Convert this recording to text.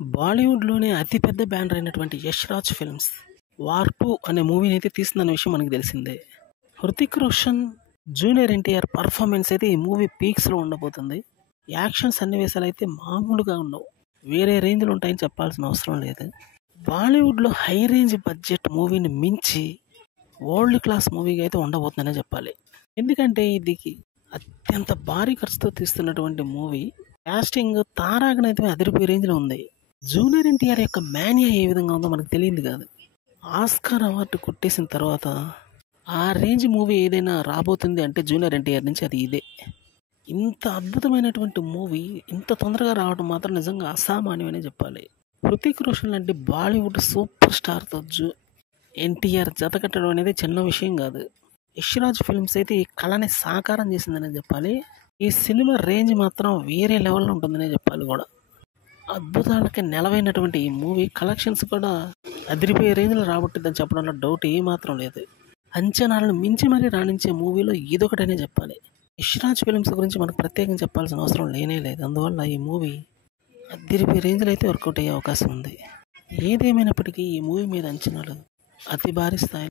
బాలీవుడ్‌లోనే అతి పెద్ద బ్యానర్ అయినటువంటి 'యష్ రాజ్ ఫిల్మ్స్' 'వార్ 2' అనే మూవీని అయితే తీస్తుందన్న విషయం మనకు తెలిసిందే. హృతిక్ రోషన్, జూనియర్ ఎన్టీఆర్ పర్ఫార్మెన్స్ అయితే ఈ మూవీ పీక్స్‌లో ఉండబోతుంది. యాక్షన్ సన్నివేశాలైతే మామూలుగా ఉండవు. వేరే రేంజ్‌లో ఉంటాయని చెప్పాల్సిన అవసరం లేదు. బాలీవుడ్‌లో హై రేంజ్ బడ్జెట్ మూవీని మించి వరల్డ్ క్లాస్ మూవీగా అయితే ఉండబోతుందనే చెప్పాలి. ఎందుకంటే ఇది అత్యంత భారీ ఖర్చుతో తీస్తున్నటువంటి మూవీ. కాస్టింగ్ తారాగణైతే అదిరిపోయే రేంజ్‌లో ఉంది. జూనియర్ ఎన్టీఆర్ యొక్క మేనియా ఏ విధంగా ఉందో మనకు తెలియదు కాదు. ఆస్కార్ అవార్డు కొట్టేసిన తర్వాత ఆ రేంజ్ మూవీ ఏదైనా రాబోతుంది అంటే జూనియర్ ఎన్టీఆర్ నుంచి అది ఇదే. ఇంత అద్భుతమైనటువంటి మూవీ ఇంత తొందరగా రావడం మాత్రం నిజంగా అసామాన్యమనే చెప్పాలి. హృతిక్ రోషన్ లాంటి బాలీవుడ్ సూపర్ స్టార్తో ఎన్టీఆర్ జతకట్టడం అనేది చిన్న విషయం కాదు. యష్ రాజ్ ఫిల్మ్స్ అయితే ఈ కళని సాకారం చేసిందనే చెప్పాలి. ఈ సినిమా రేంజ్ మాత్రం వేరే లెవెల్లో ఉంటుందనే చెప్పాలి కూడా. అద్భుతాలకి నెలవైనటువంటి ఈ మూవీ కలెక్షన్స్ కూడా అదిరిపోయే రేంజ్లో రాబట్టిద్దని చెప్పడంలో డౌట్ ఏమాత్రం లేదు. అంచనాలను మించి మరీ రాణించే మూవీలో ఇదొకటనే చెప్పాలి. యష్ రాజ్ ఫిల్మ్స్ గురించి మనకు ప్రత్యేకంగా చెప్పాల్సిన అవసరం లేనే లేదు. అందువల్ల ఈ మూవీ అదిరిపోయే రేంజ్లో అయితే వర్కౌట్ అయ్యే అవకాశం ఉంది. ఏదేమైనప్పటికీ ఈ మూవీ మీద అంచనాలు అతి భారీ స్థాయి